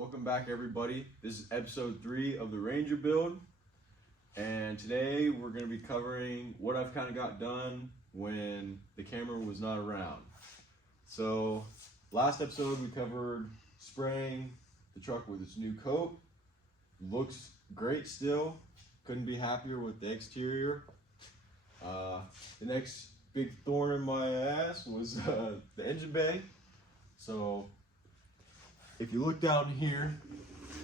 Welcome back, everybody. This is episode 3 of the Ranger build, and today we're going to be covering what I've kind of got done when the camera was not around. So last episode we covered spraying the truck with its new coat. Looks great still. Couldn't be happier with the exterior. The next big thorn in my ass was the engine bay. So if you look down here,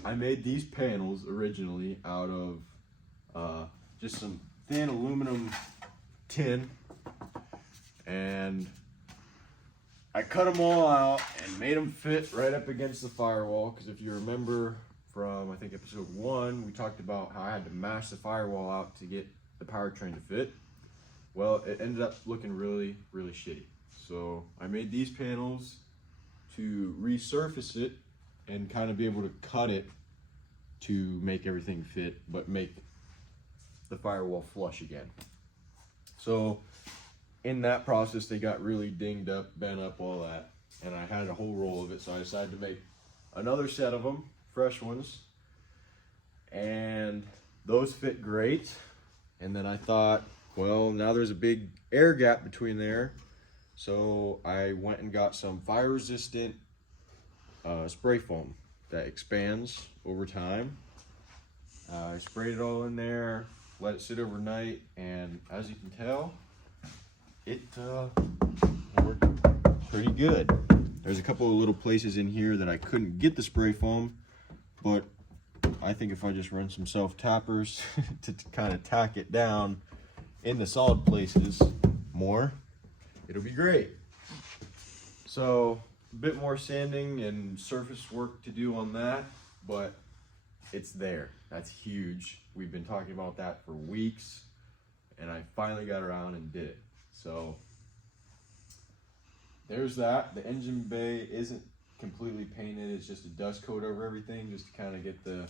I made these panels originally out of just some thin aluminum tin, and I cut them all out and made them fit right up against the firewall, because if you remember from I think episode 1, we talked about how I had to mash the firewall out to get the powertrain to fit. Well, it ended up looking really shitty. So I made these panels to resurface it and kind of be able to cut it to make everything fit, but make the firewall flush again. So in that process, they got really dinged up, bent up, all that, and I had a whole roll of it, so I decided to make another set of them, fresh ones, and those fit great. And then I thought, well, now there's a big air gap between there, so I went and got some fire resistant spray foam that expands over time. I sprayed it all in there, let it sit overnight, and as you can tell, it worked pretty good. There's a couple of little places in here that I couldn't get the spray foam, but I think if I just run some self-tappers to kind of tack it down in the solid places more, it'll be great. So a bit more sanding and surface work to do on that, but it's there. That's huge. We've been talking about that for weeks, and I finally got around and did it. So there's that. The engine bay isn't completely painted. It's just a dust coat over everything, just to kind of get the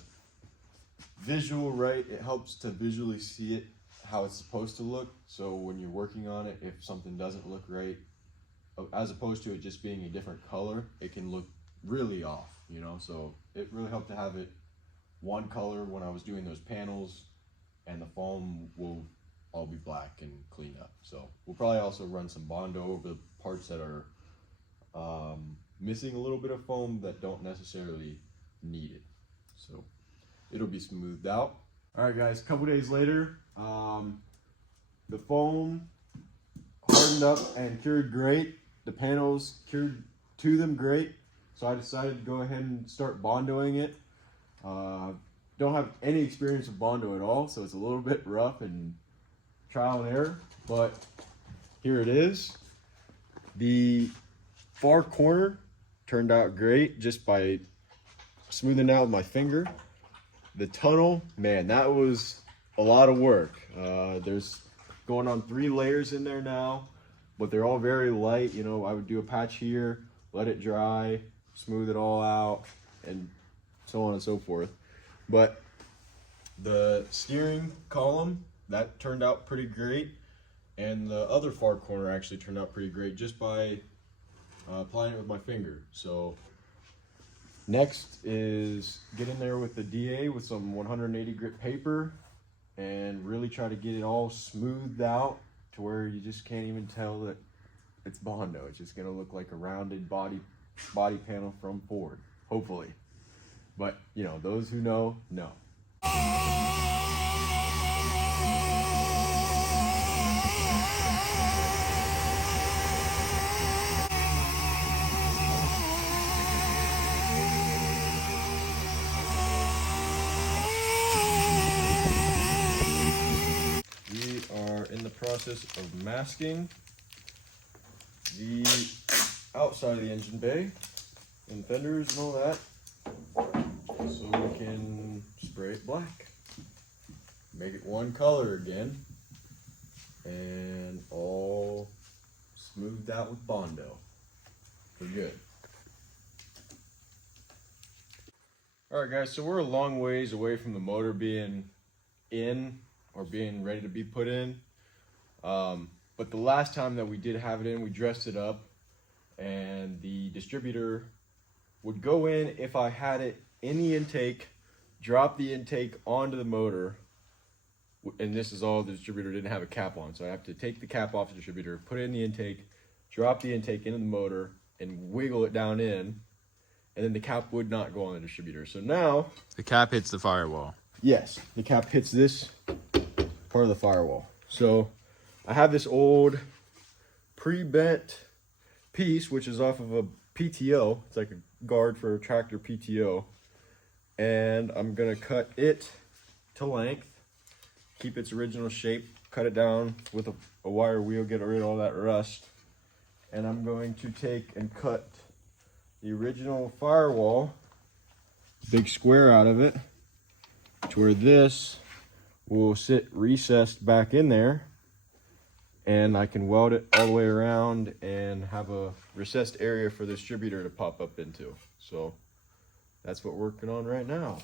visual right. It helps to visually see it how it's supposed to look. So when you're working on it, if something doesn't look right, as opposed to it just being a different color, it can look really off, you know. So it really helped to have it one color when I was doing those panels, and the foam will all be black and clean up. So we'll probably also run some Bondo over the parts that are missing a little bit of foam that don't necessarily need it. So it'll be smoothed out. All right, guys, a couple days later, the foam hardened up and cured great. The panels cured to them great. So I decided to go ahead and start Bondoing it. Don't have any experience with Bondo at all, so it's a little bit rough and trial and error, but here it is. The far corner turned out great just by smoothing out with my finger. The tunnel, man, that was a lot of work. There's going on 3 layers in there now, but they're all very light. You know, I would do a patch here, let it dry, smooth it all out, and so on and so forth. But the steering column, that turned out pretty great, and the other far corner actually turned out pretty great just by applying it with my finger. So next is get in there with the DA with some 180 grit paper and really try to get it all smoothed out to where you just can't even tell that it's Bondo. It's just gonna look like a rounded body panel from Ford, hopefully. But you know, those who know. We are in the process of masking the outside of the engine bay and fenders and all that, so we can spray it black, make it one color again, and all smoothed out with Bondo for good. Alright guys, so we're a long ways away from the motor being in or being ready to be put in. But the last time that we did have it in, we dressed it up, and the distributor would go in if I had it in the intake, drop the intake onto the motor, and this is all the distributor didn't have a cap on, so I have to take the cap off the distributor, put it in the intake, drop the intake into the motor, and wiggle it down in, and then the cap would not go on the distributor. So now the cap hits the firewall. Yes, the cap hits this part of the firewall. So I have this old pre-bent piece, which is off of a PTO. It's like a guard for a tractor PTO. And I'm gonna cut it to length, keep its original shape, cut it down with a wire wheel, get rid of all that rust. And I'm going to take and cut the original firewall, big square out of it, to where this will sit recessed back in there, and I can weld it all the way around and have a recessed area for the distributor to pop up into. So that's what we're working on right now.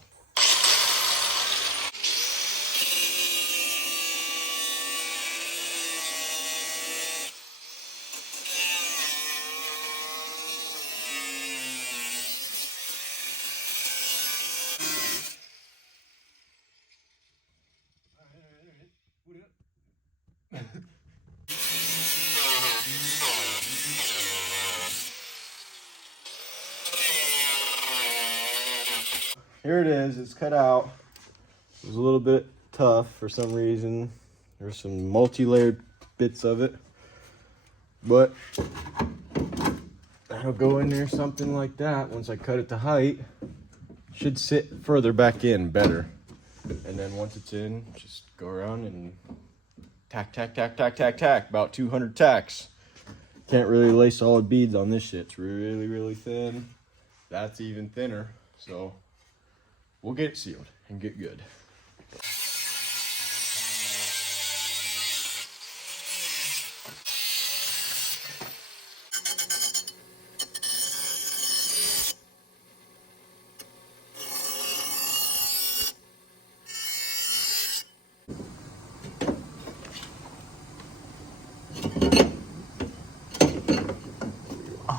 Here it is, it's cut out. It was a little bit tough for some reason. There's some multi-layered bits of it, but that'll go in there something like that. Once I cut it to height, should sit further back in better. And then once it's in, just go around and tack, tack, tack, tack, tack, tack, about 200 tacks. Can't really lay solid beads on this shit. It's really, really thin. That's even thinner, so we'll get it sealed and get good.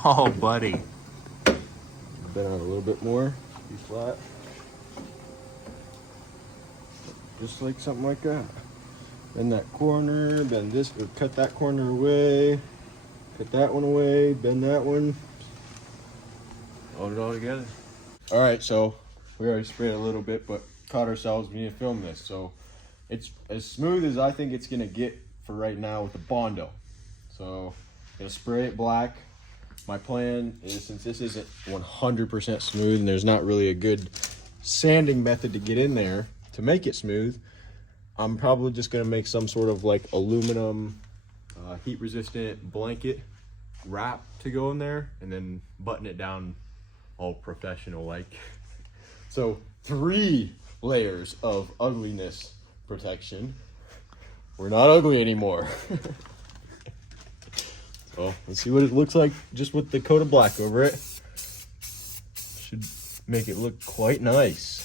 Oh, buddy. Bend out a little bit more, be flat. Just like something like that. Bend that corner, bend this, or cut that corner away, cut that one away, bend that one. Hold it all together. All right, so we already sprayed a little bit, but caught ourselves, we need to film this. So it's as smooth as I think it's gonna get for right now with the Bondo. So gonna spray it black. My plan is, since this isn't 100% smooth and there's not really a good sanding method to get in there to make it smooth, I'm probably just gonna make some sort of like aluminum heat resistant blanket wrap to go in there and then button it down all professional like. So 3 layers of ugliness protection. We're not ugly anymore. So let's see what it looks like just with the coat of black over it. Should make it look quite nice.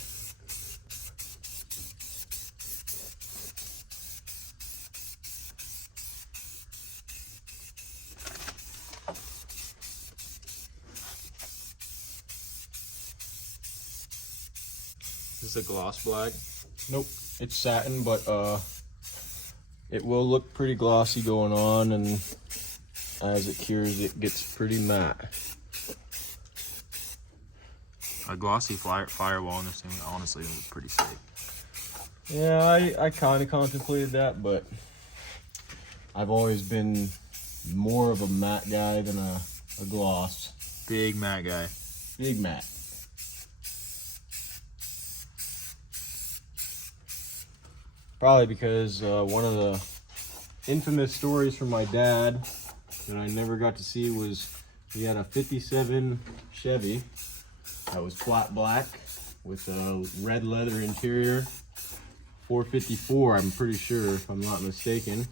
Is this a gloss black? Nope, it's satin, but it will look pretty glossy going on, and as it cures, it gets pretty matte. A glossy firewall in this thing honestly would look pretty sick. Yeah, I kind of contemplated that, but I've always been more of a matte guy than a gloss. Big matte guy. Big matte. Probably because one of the infamous stories from my dad that I never got to see was he had a 57 Chevy that was flat black with a red leather interior. 454, I'm pretty sure, if I'm not mistaken.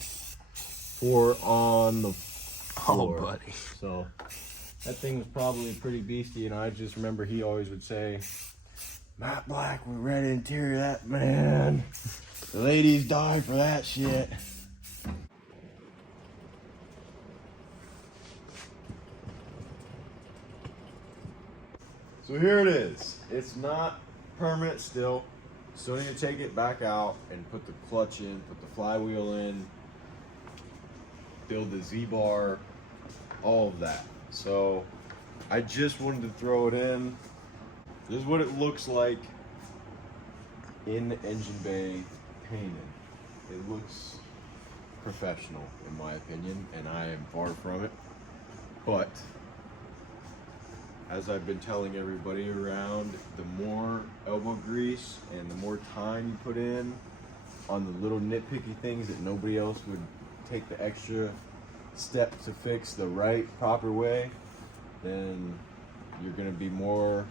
4 on the floor. Oh, buddy. So that thing was probably pretty beastie, and I just remember he always would say, matte black with red interior, that man. The ladies die for that shit. So here it is. It's not permanent still. Still need to take it back out and put the clutch in, put the flywheel in, build the Z-bar, all of that. So I just wanted to throw it in. This is what it looks like in the engine bay painted. It looks professional in my opinion, and I am far from it. But as I've been telling everybody around, the more elbow grease and the more time you put in on the little nitpicky things that nobody else would take the extra step to fix the right, proper way, then you're gonna be more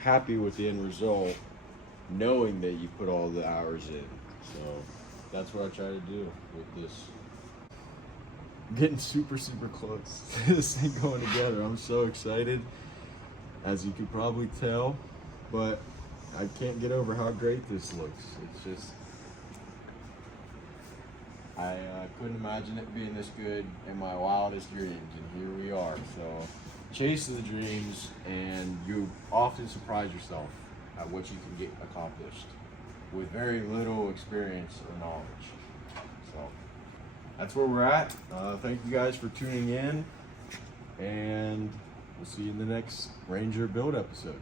happy with the end result, knowing that you put all the hours in. So that's what I try to do with this. I'm getting super close to this thing going together. I'm so excited, as you could probably tell, but I can't get over how great this looks. It's just, I couldn't imagine it being this good in my wildest dreams, and here we are. So chase the dreams, and you often surprise yourself at what you can get accomplished with very little experience or knowledge. So that's where we're at. Thank you guys for tuning in, and we'll see you in the next Ranger build episode.